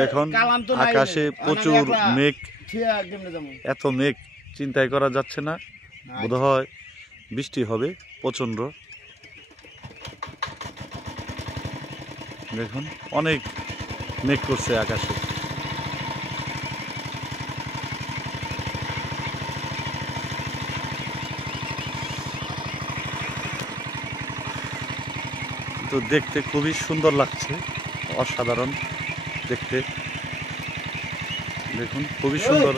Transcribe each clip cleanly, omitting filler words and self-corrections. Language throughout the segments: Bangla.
দেখুন আকাশে প্রচুর মেঘ, এত মেঘ চিন্তাই করা যাচ্ছে না, বোধহয় বৃষ্টি হবে প্রচন্ড। দেখুন অনেক মেঘ করছে আকাশে। তো দেখতে খুবই সুন্দর লাগছে, অসাধারণ দেখতে। দেখুন খুবই সুন্দর।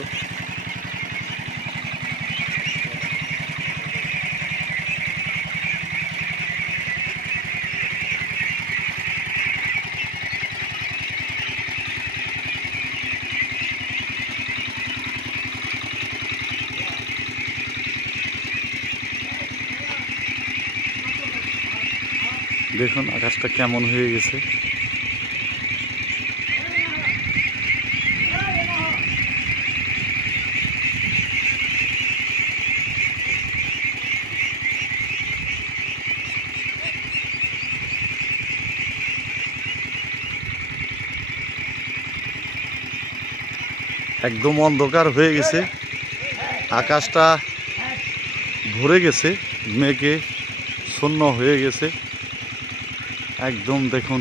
দেখুন আকাশটা কেমন হয়ে গেছে। একদম অন্ধকার হয়ে গেছে, আকাশটা ভরে গেছে, মেঘে শূন্য হয়ে গেছে একদম। দেখুন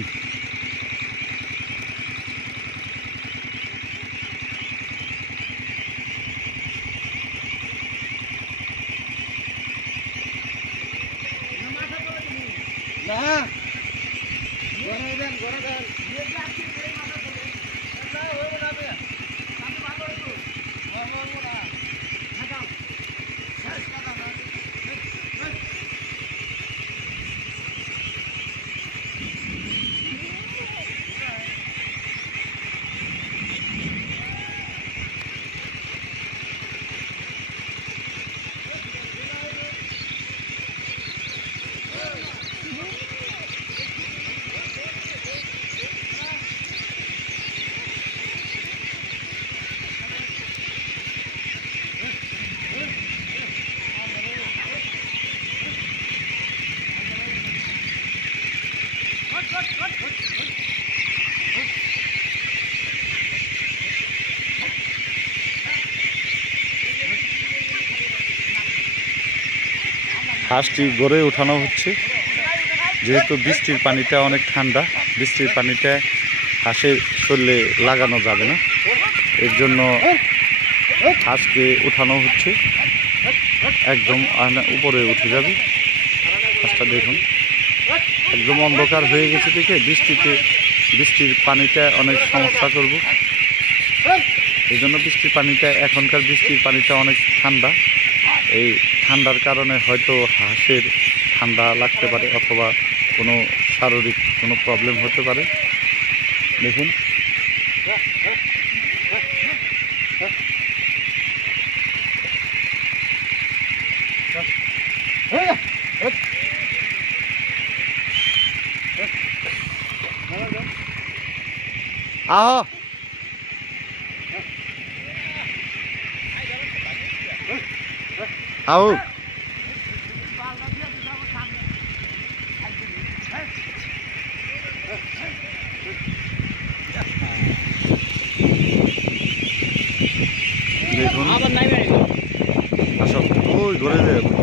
হাঁসটি গড়ে উঠানো হচ্ছে, যেহেতু বৃষ্টির পানিটা অনেক ঠান্ডা, বৃষ্টির পানিটা হাঁসের শরীরে লাগানো যাবে না, এর জন্য হাঁসকে উঠানো হচ্ছে। একদম উপরে উঠে যাবে হাঁসটা। দেখুন একদম অন্ধকার হয়ে গেছে দেখে বৃষ্টির পানিটা অনেক সমস্যা করব, এই জন্য এখনকার বৃষ্টির পানিটা অনেক ঠান্ডা। এই ঠান্ডার কারণে হয়তো হাঁসের ঠান্ডা লাগতে পারে অথবা কোনো শারীরিক কোনো প্রবলেম হতে পারে। দেখুন আহ আও দেখুন আসো ওই ঘুরে যায়।